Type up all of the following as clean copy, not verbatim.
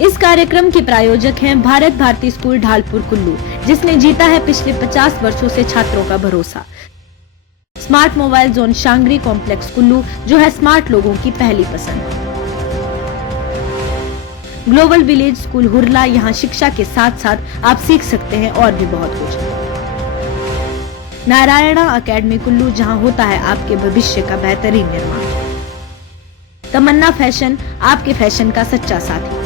इस कार्यक्रम के प्रायोजक हैं भारत भारती स्कूल ढालपुर कुल्लू, जिसने जीता है पिछले 50 वर्षों से छात्रों का भरोसा। Smart mobile zone Shangri complex Kullu, जो है स्मार्ट लोगों की पहली पसंद। ग्लोबल विलेज स्कूल हुरला, यहाँ शिक्षा के साथ साथ आप सीख सकते हैं और भी बहुत कुछ। नारायणा अकेडमी कुल्लू, जहाँ होता है आपके भविष्य का बेहतरीन निर्माण। तमन्ना फैशन, आपके फैशन का सच्चा साथी।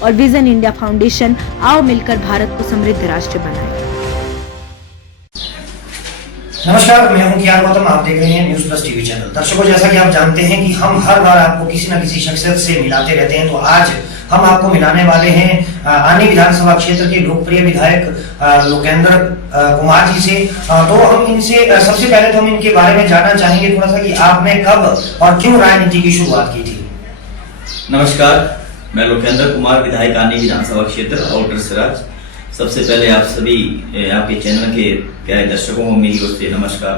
और विजन इंडिया फाउंडेशन, आओ मिलकर भारत को समृद्ध राष्ट्र बनाएं। नमस्कार, मैं हूं कियार गौतम, आप देख रहे हैं न्यूज़ प्लस टीवी चैनल। दर्शकों, जैसा कि आप जानते हैं कि हम हर बार आपको किसी न किसी शख्सियत से मिलाते रहते हैं, तो आज हम आपको मिलाने वाले हैं आनी विधानसभा क्षेत्र के लोकप्रिय विधायक लोकेंद्र कुमार जी से। तो हम इनसे सबसे पहले तो हम इनके बारे में जानना चाहेंगे थोड़ा सा कि आपने कब और क्यों राजनीति की शुरुआत की थी। नमस्कार, मैं लोकेंद्र कुमार, विधायक आनी विधानसभा क्षेत्र आउटर सराज। सबसे पहले आप सभी आपके चैनल के प्यारे दर्शकों को मेरी ओर से नमस्कार।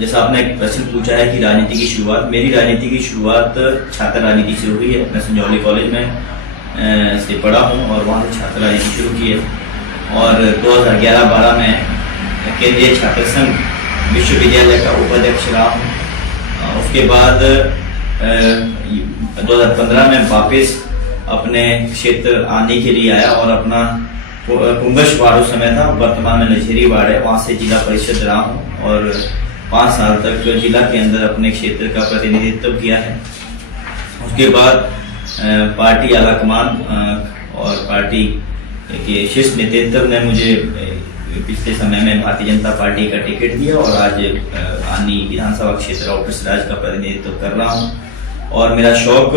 जैसा आपने एक प्रश्न पूछा है कि राजनीति की शुरुआत, मेरी राजनीति की शुरुआत छात्र राजनीति से हुई है। मैं संजौली कॉलेज में से पढ़ा हूँ और वहाँ से छात्र राजनीति शुरू की है और 2011-12 में केंद्रीय छात्र संघ विश्वविद्यालय का उपाध्यक्ष रहा हूँ। उसके बाद 2015 में वापस अपने क्षेत्र आने के लिए आया और अपना कुंगश वार्ड उस समय था, वर्तमान में नझेरी वार्ड है, वहाँ से जिला परिषद रहा हूँ और 5 साल तक जिला के अंदर अपने क्षेत्र का प्रतिनिधित्व किया है। उसके बाद पार्टी आलाकमान और पार्टी के शीर्ष नेतृत्व ने मुझे पिछले समय में भारतीय जनता पार्टी का टिकट दिया और आज आनी विधानसभा क्षेत्र आउटर सराज का प्रतिनिधित्व कर रहा हूँ। और मेरा शौक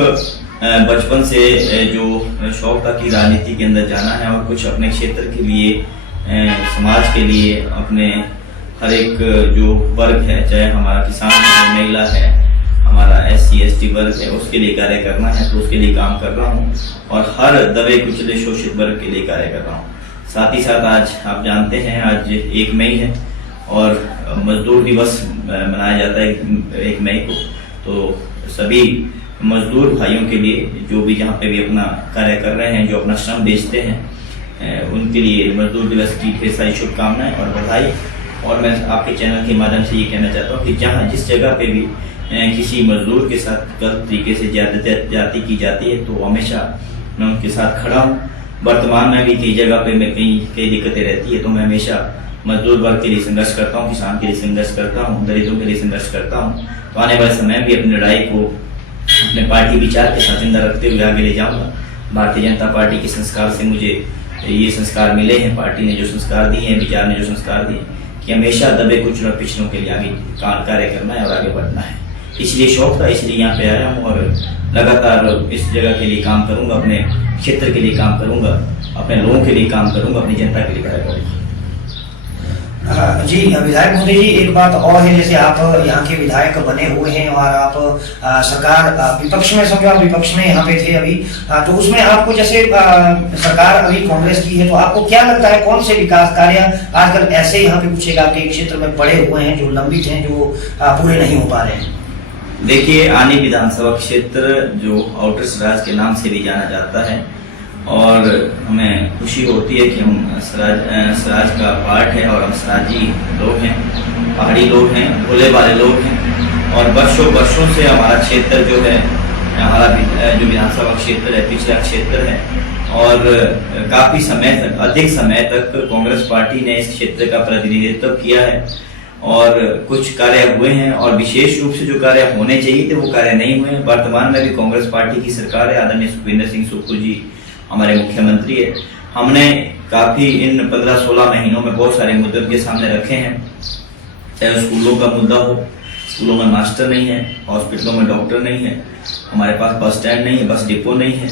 बचपन से जो शौक था कि राजनीति के अंदर जाना है और कुछ अपने क्षेत्र के लिए, समाज के लिए, अपने हर एक जो वर्ग है, चाहे हमारा किसान है, महिला है, हमारा SC ST वर्ग है, उसके लिए कार्य करना है, तो उसके लिए काम कर रहा हूँ और हर दबे कुचले शोषित वर्ग के लिए कार्य कर रहा हूँ। साथ ही साथ आज आप जानते हैं आज 1 मई है और मजदूर दिवस मनाया जाता है 1 मई को। तो सभी मजदूर भाइयों के लिए जो भी जहाँ पे भी अपना कार्य कर रहे हैं, जो अपना श्रम बेचते हैं, उनके लिए मजदूर दिवस की ढेर सारी शुभकामनाएं और बधाई। और मैं आपके चैनल के माध्यम से ये कहना चाहता हूँ कि जहाँ जिस जगह पे भी किसी मजदूर के साथ गलत तरीके से ज्यादती की जाती है तो हमेशा मैं उनके साथ खड़ा हूँ। वर्तमान में भी कई जगह पे मैं कई दिक्कतें रहती है तो मैं हमेशा मजदूर वर्ग के लिए संघर्ष करता हूँ, किसान के लिए संघर्ष करता हूँ, दलितों के लिए संघर्ष करता हूँ। तो आने वाले समय भी अपनी लड़ाई को अपने पार्टी विचार के साथ जिंदा रखते हुए आगे ले जाऊंगा। भारतीय जनता पार्टी के संस्कार से मुझे ये संस्कार मिले हैं, पार्टी ने जो संस्कार दिए हैं, विचार ने जो संस्कार दिए कि हमेशा दबे कुचले पिछड़ों के लिए आगे कार्य करना है और आगे बढ़ना है। इसलिए शौक था, इसलिए यहाँ पे आया हूँ और लगातार इस जगह के लिए काम करूंगा, अपने क्षेत्र के लिए काम करूंगा, अपने लोगों के लिए काम करूंगा, अपनी जनता के लिए कार्य करूंगा। जी विधायक मोदी जी, एक बात और है, जैसे आप यहाँ के विधायक बने हुए हैं और आप सरकार विपक्ष में, समझो आप विपक्ष में यहाँ पे थे अभी, तो उसमें आपको जैसे सरकार अभी कांग्रेस की है, तो आपको क्या लगता है कौन से विकास कार्य आजकल ऐसे यहाँ पे पूछेगा आपके क्षेत्र में पड़े हुए हैं जो लंबित हैं, जो पूरे नहीं हो पा रहे हैं? देखिए, आनी विधानसभा क्षेत्र जो आउटर सराज के नाम से भी जाना जाता है और हमें खुशी होती है कि हम सराज का पार्ट है और हम सराजी लोग हैं, पहाड़ी लोग हैं, भोले वाले लोग हैं और वर्षों से हमारा क्षेत्र जो है, हमारा जो विधानसभा क्षेत्र है, पिछड़ा क्षेत्र है और काफी समय तक, अधिक समय तक कांग्रेस पार्टी ने इस क्षेत्र का प्रतिनिधित्व किया है और कुछ कार्य हुए हैं और विशेष रूप से जो कार्य होने चाहिए थे वो कार्य नहीं हुए। वर्तमान में भी कांग्रेस पार्टी की सरकार है, आदरणीय सुखविंदर सिंह सुक्खू जी हमारे मुख्यमंत्री है। हमने काफी इन 15-16 महीनों में बहुत सारे मुद्दे के सामने रखे हैं, चाहे स्कूलों का मुद्दा हो, स्कूलों में मास्टर नहीं है, हॉस्पिटलों में डॉक्टर नहीं है, हमारे पास बस स्टैंड नहीं है, बस डिपो नहीं है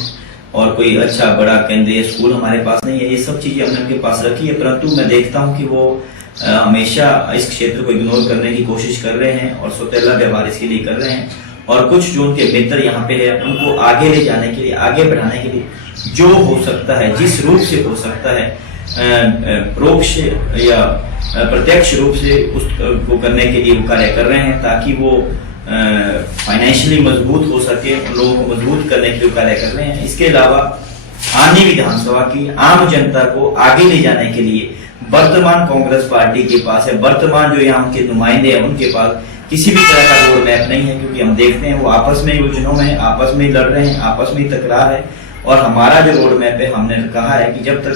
और कोई अच्छा बड़ा केंद्रीय स्कूल हमारे पास नहीं है। ये सब चीजें हमने उनके पास रखी है, परंतु मैं देखता हूँ कि वो हमेशा इस क्षेत्र को इग्नोर करने की कोशिश कर रहे हैं और सौतेला व्यवहार इसके लिए कर रहे हैं और कुछ जो उनके मित्र यहाँ पे है उनको आगे ले जाने के लिए, आगे बढ़ाने के लिए जो हो सकता है, जिस रूप से हो सकता है, परोक्ष या प्रत्यक्ष रूप से उसको करने के लिए वो कार्य कर रहे हैं ताकि वो फाइनेंशियली मजबूत हो सके, उन लोगों को मजबूत करने के लिए कार्य कर रहे हैं। इसके अलावा आने विधानसभा की आम जनता को आगे ले जाने के लिए वर्तमान कांग्रेस पार्टी के पास है, वर्तमान जो यहाँ के नुमाइंदे हैं उनके पास किसी भी तरह का रोड मैप नहीं है, क्योंकि हम देखते हैं वो आपस में योजनाओं में आपस में लड़ रहे हैं, आपस में तकरार है। और हमारा जो रोड मैप है, हमने कहा है कि जब तक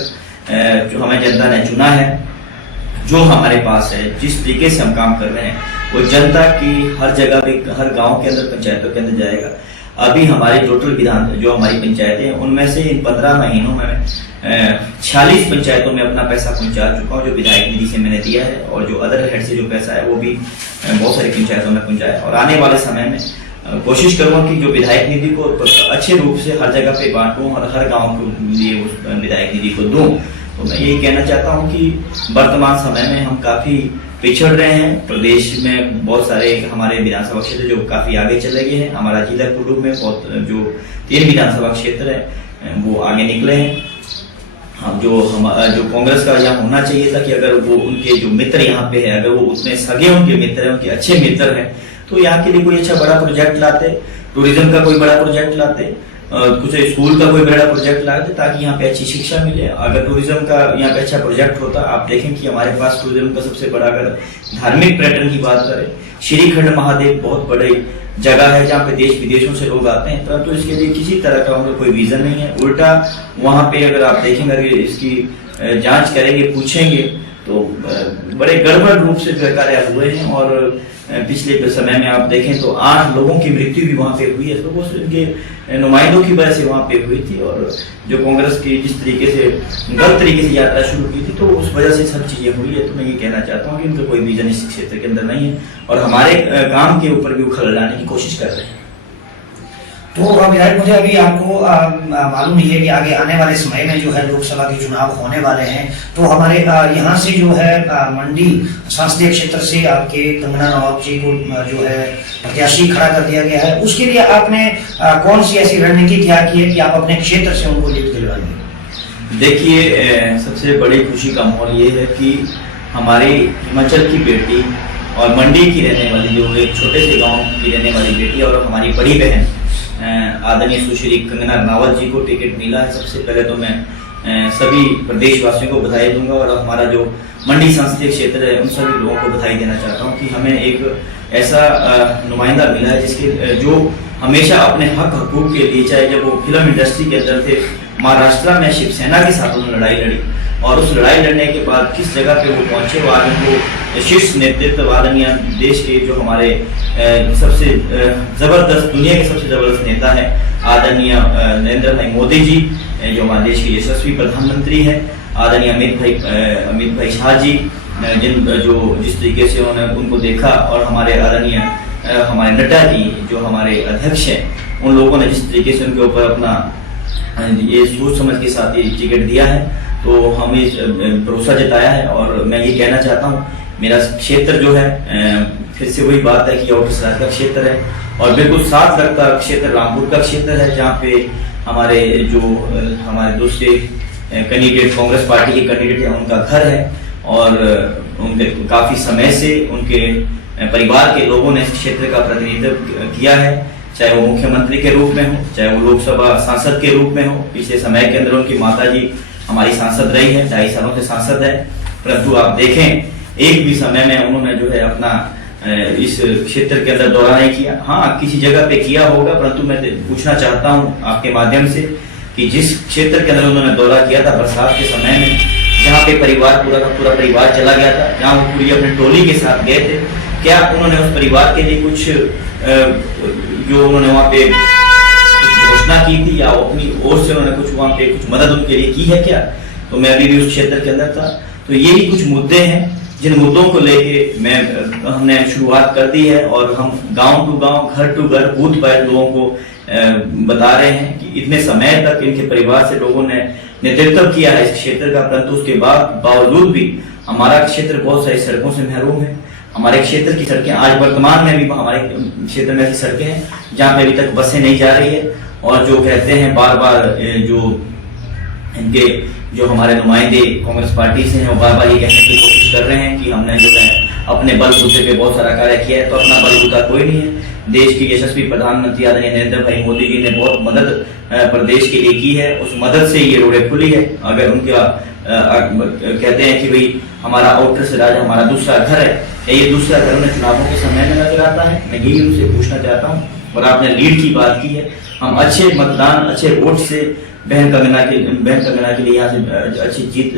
जो हमें जनता ने चुना है, जो हमारे पास है, जिस तरीके से हम काम कर रहे हैं, वो जनता की हर जगह पे, हर गांव के अंदर, पंचायतों के अंदर जाएगा। अभी हमारे टोटल विधान जो हमारी पंचायतें हैं, उनमें से इन 15 महीनों में 46 पंचायतों में अपना पैसा पहुंचा चुका हूँ, जो विधायक निधि से मैंने दिया है, और जो अदर हेड से जो पैसा है वो भी बहुत सारी पंचायतों में पहुंचाया। और आने वाले समय में कोशिश करूंगा कि जो विधायक निधि को अच्छे रूप से हर जगह पे बांटूं और हर गांव के लिए उस विधायक निधि को दूं। तो मैं यही कहना चाहता हूं कि वर्तमान समय में हम काफी पिछड़ रहे हैं। प्रदेश में बहुत सारे हमारे विधानसभा क्षेत्र जो काफी आगे चले गए हैं। हमारा जिला कुल्लू में बहुत जो 3 विधानसभा क्षेत्र है वो आगे निकले हैं। हम जो कांग्रेस का यहाँ होना चाहिए था कि अगर वो उनके जो मित्र यहाँ पे है, अगर वो उतने सगे उनके मित्र हैं, उनके अच्छे मित्र हैं, तो यहाँ के लिए कोई अच्छा बड़ा प्रोजेक्ट लाते, टूरिज्म का कोई बड़ा प्रोजेक्ट लाते, कुछ स्कूल का कोई बड़ा प्रोजेक्ट लाते, ताकि यहाँ पे अच्छी शिक्षा मिले। अगर टूरिज्म का यहाँ पे अच्छा प्रोजेक्ट होता, आप देखें कि हमारे पास टूरिज्म का सबसे बड़ा, अगर धार्मिक पर्यटन की बात करें, श्रीखंड महादेव बहुत बड़ी जगह है जहाँ पे देश विदेशों से लोग आते हैं, परंतु इसके लिए किसी तरह का उनका कोई विजन नहीं है। उल्टा वहाँ पे अगर आप देखेंगे, अगर इसकी जांच करेंगे, पूछेंगे, तो बड़े गड़बड़ रूप से कार्य हुए हैं। और पिछले समय में आप देखें तो 8 लोगों की मृत्यु भी वहाँ पे हुई है, लोगों से, उनके नुमाइंदों की वजह से वहाँ पे हुई थी। और जो कांग्रेस की जिस तरीके से गलत तरीके से यात्रा शुरू की थी, तो उस वजह से सब चीजें हुई है। तो मैं ये कहना चाहता हूँ कि उनका कोई विजन इस क्षेत्र के अंदर नहीं है, और हमारे काम के ऊपर भी खलल लाने की कोशिश कर रहे हैं। तो विधायक मुझे अभी आपको मालूम नहीं है कि आगे आने वाले समय में जो है लोकसभा के चुनाव होने वाले हैं, तो हमारे यहाँ से जो है मंडी संसदीय क्षेत्र से आपके कंगना नवाब जी को जो है प्रत्याशी खड़ा कर दिया गया है। उसके लिए आपने कौन सी ऐसी रणनीति तैयार की है कि आप अपने क्षेत्र से उनको लीड दिलवाएंगे? देखिए, सबसे बड़ी खुशी का माहौल ये है कि हमारी हिमाचल की बेटी और मंडी की रहने वाली, जो एक छोटे से गाँव की रहने वाली बेटी और हमारी बड़ी बहन आदरणीय सुश्री कंगना रनावत जी को टिकट मिला है। सबसे पहले तो मैं सभी प्रदेशवासियों को बधाई दूंगा, और हमारा जो मंडी संसदीय क्षेत्र है उन सभी लोगों को बधाई देना चाहता हूं कि हमें एक ऐसा नुमाइंदा मिला है जिसके जो हमेशा अपने हक हकूक के लिए, चाहे जब वो फिल्म इंडस्ट्री के अंदर थे, महाराष्ट्र में शिवसेना के साथ उन्होंने लड़ाई लड़ी, और उस लड़ाई लड़ने के बाद किस जगह पे वो पहुंचे, वो आज उनको शीर्ष नेतृत्व आदरणीय देश के जो हमारे सबसे जबरदस्त, दुनिया के सबसे जबरदस्त नेता है आदरणीय नरेंद्र भाई मोदी जी, जो हमारे देश के यशस्वी प्रधानमंत्री है, आदरणीय अमित भाई शाह जी, जिस तरीके से उन्होंने उनको देखा, और हमारे आदरणीय हमारे नड्डा जी जो हमारे अध्यक्ष हैं, उन लोगों ने जिस तरीके से उनके ऊपर अपना ये सोच समझ के साथ ये टिकट दिया है, तो हमें भरोसा जताया है। और मैं ये कहना चाहता हूँ, मेरा क्षेत्र जो है, फिर से वही बात है कि आउटर सराज का क्षेत्र है, और बिल्कुल साथ लगता क्षेत्र रामपुर का क्षेत्र है, जहाँ पे हमारे दूसरे कैंडिडेट, कांग्रेस पार्टी के कैंडिडेट है, उनका घर है, और उनके काफी समय से उनके परिवार के लोगों ने इस क्षेत्र का प्रतिनिधित्व किया है, चाहे वो मुख्यमंत्री के रूप में हो, चाहे वो लोकसभा सांसद के रूप में हो। पिछले समय के अंदर उनकी माता जी हमारी सांसद रही है, 2.5 सालों से सांसद है, परंतु आप देखें एक भी समय में उन्होंने जो है अपना इस क्षेत्र के अंदर दौरा नहीं किया। हाँ, किसी जगह पे किया होगा, परंतु मैं पूछना चाहता हूँ आपके माध्यम से कि जिस क्षेत्र के अंदर उन्होंने दौरा किया था बरसात के समय में, जहाँ पे परिवार पूरा का पूरा परिवार चला गया था, जहाँ वो पूरी अपनी टोली के साथ गए थे, क्या उन्होंने उस परिवार के लिए कुछ जो उन्होंने वहाँ पे घोषणा की थी, या अपनी ओर से उन्होंने कुछ वहाँ पे कुछ मदद उनके लिए की है क्या? तो मैं अभी भी उस क्षेत्र के अंदर था। तो ये ही कुछ मुद्दे हैं जिन मुद्दों को लेके हमने शुरुआत कर दी है, और हम गांव टू गांव, घर टू घर, बूथ बाय लोगों को बता रहे हैं कि इतने समय तक इनके परिवार से लोगों ने नेतृत्व किया है इस क्षेत्र का, परंतु उसके बावजूद भी हमारा क्षेत्र बहुत सारी सड़कों से महरूम है। हमारे क्षेत्र की सड़कें आज वर्तमान में भी हमारे क्षेत्र में ऐसी सड़कें हैं जहाँ पे अभी तक बसें नहीं जा रही है, और जो कहते हैं बार बार जो हमारे नुमाइंदे कांग्रेस पार्टी से हैं, वो बार बार ये कहने की कोशिश कर रहे हैं कि हमने जो है अपने बलबूते पे बहुत सारा कार्य किया है, तो अपना बलबूता कोई नहीं है। देश के यशस्वी प्रधानमंत्री आदरणीय नरेंद्र भाई मोदी जी ने बहुत मदद प्रदेश के लिए की है, उस मदद से ये रोडें खुली है। अगर उनका कहते हैं कि भाई हमारा आउटर से राज हमारा दूसरा घर है, ये दूसरा घर उन्हें चुनावों के समय में नजर आता है। मैं यही उनसे पूछना चाहता हूँ। और आपने लीड की बात की है, हम अच्छे मतदान अच्छे वोट से बहन कंगना के लिए यहाँ से अच्छी जीत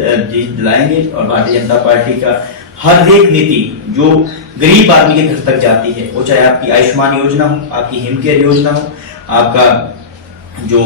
दिलाएंगे। और भारतीय जनता पार्टी का हर एक नीति जो गरीब आदमी के घर तक जाती है, वो चाहे आपकी आयुष्मान योजना हो, आपकी हिम केयर योजना हो, आपका जो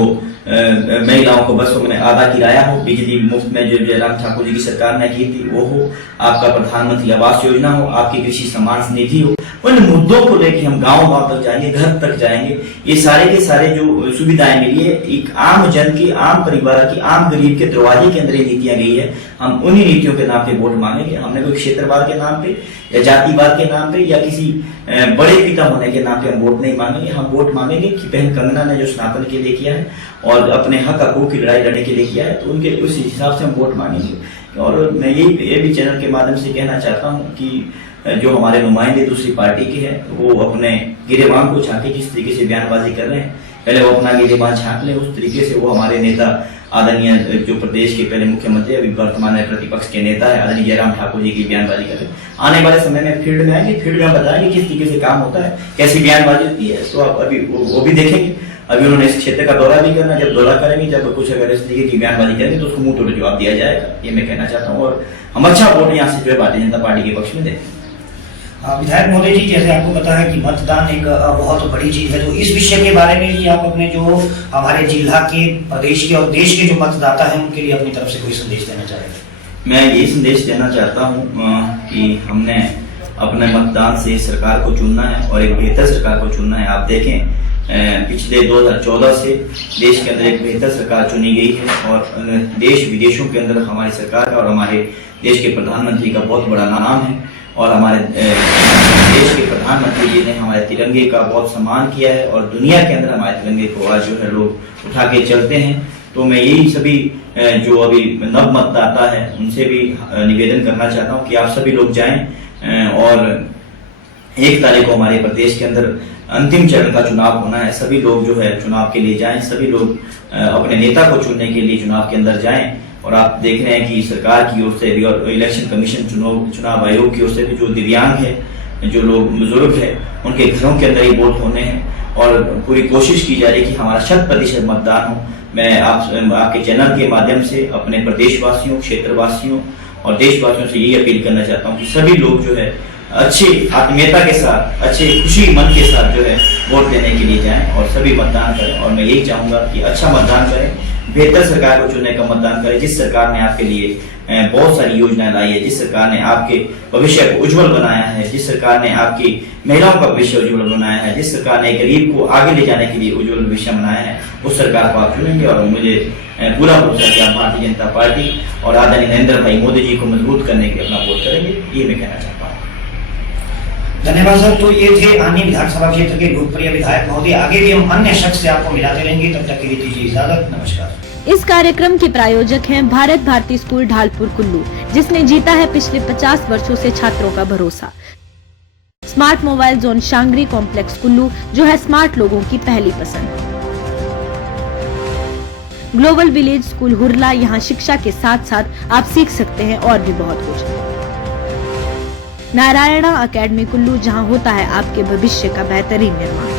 महिलाओं को बसों में आधा किराया हो, बिजली मुफ्त में जो जयराम ठाकुर जी की सरकार ने की थी वो हो, आपका प्रधानमंत्री आवास योजना हो, आपकी कृषि सम्मान निधि हो, उन मुद्दों को लेकर हम गांव तक जाएंगे, घर तक जाएंगे। ये सारे के सारे जो सुविधाएं मिली है, एक आम जन की, आम परिवार की, आम गरीब के दरवाजे के अंदर ये नीतियां गई है। हम उन्हीं नीतियों के नाम पे वोट मांगेंगे। हमने कोई क्षेत्रवाद के नाम पे या जातिवाद के नाम पे या किसी बड़े पिता होने के नाम पे हम वोट नहीं मांगेंगे। हम वोट मांगेंगे कि बहन कंगना ने जो सनातन के लिए किया है और अपने हक हकूक की लड़ाई लड़ने के लिए किया है, तो उनके उस हिसाब से हम वोट मांगेंगे। और मैं ये भी चैनल के माध्यम से कहना चाहता हूँ कि जो हमारे नुमाइंदे दूसरी पार्टी के हैं, वो अपने गिरेबान को झांके किस तरीके से बयानबाजी कर रहे हैं, पहले वो अपना गिरेबान झांक ले। उस तरीके से वो हमारे नेता आदरणीय जो प्रदेश के पहले मुख्यमंत्री अभी वर्तमान में प्रतिपक्ष के नेता है आदरणीय जयराम ठाकुर जी की बयानबाजी कर रहे हैं। आने वाले समय में फील्ड में आएंगे, फील्ड में बताएंगे किस तरीके से काम होता है, कैसी बयानबाजी होती है, तो आप अभी वो भी देखेंगे। अभी उन्होंने इस क्षेत्र का दौरा भी करना, जब दौरा करेंगे, जब कुछ अगर इस तरीके की बयानबाजी करेंगे तो उसको मुंह तोड़ जवाब दिया जाएगा, ये मैं कहना चाहता हूँ। और हम अच्छा वोट यहाँ से जो है भारतीय जनता पार्टी के पक्ष में देते हैं। विधायक महोदय जी, जैसे आपको पता है कि मतदान एक बहुत बड़ी चीज है, तो इस विषय के बारे में ही आप अपने जो हमारे जिला के, प्रदेश के और देश के जो मतदाता हैं उनके लिए अपनी तरफ से कोई संदेश देना चाहेंगे? मैं ये संदेश देना चाहता हूँ कि हमने अपने मतदान से सरकार को चुनना है और एक बेहतर सरकार को चुनना है। आप देखें पिछले 2014 से देश के अंदर एक बेहतर सरकार चुनी गई है और देश विदेशों के अंदर हमारी सरकार का और हमारे देश के प्रधानमंत्री का बहुत बड़ा नाम है। और हमारे देश के प्रधानमंत्री जी ने हमारे तिरंगे का बहुत सम्मान किया है और दुनिया के अंदर हमारे तिरंगे को आज जो है लोग उठा के चलते हैं। तो मैं यही सभी जो अभी नव मतदाता है उनसे भी निवेदन करना चाहता हूँ कि आप सभी लोग जाएं और 1 तारीख को हमारे प्रदेश के अंदर अंतिम चरण का चुनाव होना है। सभी लोग जो है चुनाव के लिए जाएं, सभी लोग अपने नेता को चुनने के लिए चुनाव के अंदर जाएं। और आप देख रहे हैं कि सरकार की ओर से भी और इलेक्शन कमीशन चुनाव आयोग की ओर से भी जो दिव्यांग है, जो लोग बुजुर्ग है, उनके घरों के अंदर ही वोट होने हैं और पूरी कोशिश की जा रही है कि हमारा 100% मतदान हो। मैं आपके चैनल के माध्यम से अपने प्रदेशवासियों, क्षेत्रवासियों और देशवासियों से यही अपील करना चाहता हूँ कि सभी लोग जो है अच्छी आत्मीयता के साथ, अच्छे खुशी मन के साथ जो है वोट देने के लिए जाएं और सभी मतदान करें। और मैं यही चाहूंगा कि अच्छा मतदान करें, बेहतर सरकार को चुनने का मतदान करें, जिस सरकार ने आपके लिए बहुत सारी योजनाएं लाई है, जिस सरकार ने आपके भविष्य को उज्जवल बनाया है, जिस सरकार ने आपकी महिलाओं का भविष्य उज्जवल बनाया है, जिस सरकार ने गरीब को आगे ले जाने के लिए उज्जवल भविष्य बनाया है, उस सरकार को आप चुनेंगे। और मुझे पूरा भरोसा कि आप भारतीय जनता पार्टी और आदरणीय नरेंद्र भाई मोदी जी को मजबूत करने के अपना वोट करेंगे, ये मैं कहना चाहता हूँ। धन्यवाद सर। तो ये थे आनी विधानसभा क्षेत्र के लोकप्रिय विधायक महोदय। आगे भी हम अन्य शख्स से आपको मिलाते रहेंगे, तब तक के लिए दीजिए इजाजत। नमस्कार। इस कार्यक्रम के प्रायोजक हैं भारत भारती स्कूल ढालपुर कुल्लू, जिसने जीता है पिछले 50 वर्षों से छात्रों का भरोसा। Smart mobile zone Shangri complex Kullu, जो है स्मार्ट लोगों की पहली पसंद। ग्लोबल विलेज स्कूल हुरला, यहाँ शिक्षा के साथ साथ आप सीख सकते हैं और भी बहुत कुछ। नारायणा अकेडमी कुल्लू, जहां होता है आपके भविष्य का बेहतरीन निर्माण।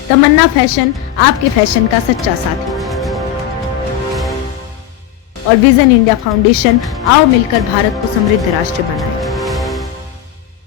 तमन्ना फैशन, आपके फैशन का सच्चा साथी। और विजन इंडिया फाउंडेशन, आओ मिलकर भारत को समृद्ध राष्ट्र बनाएं।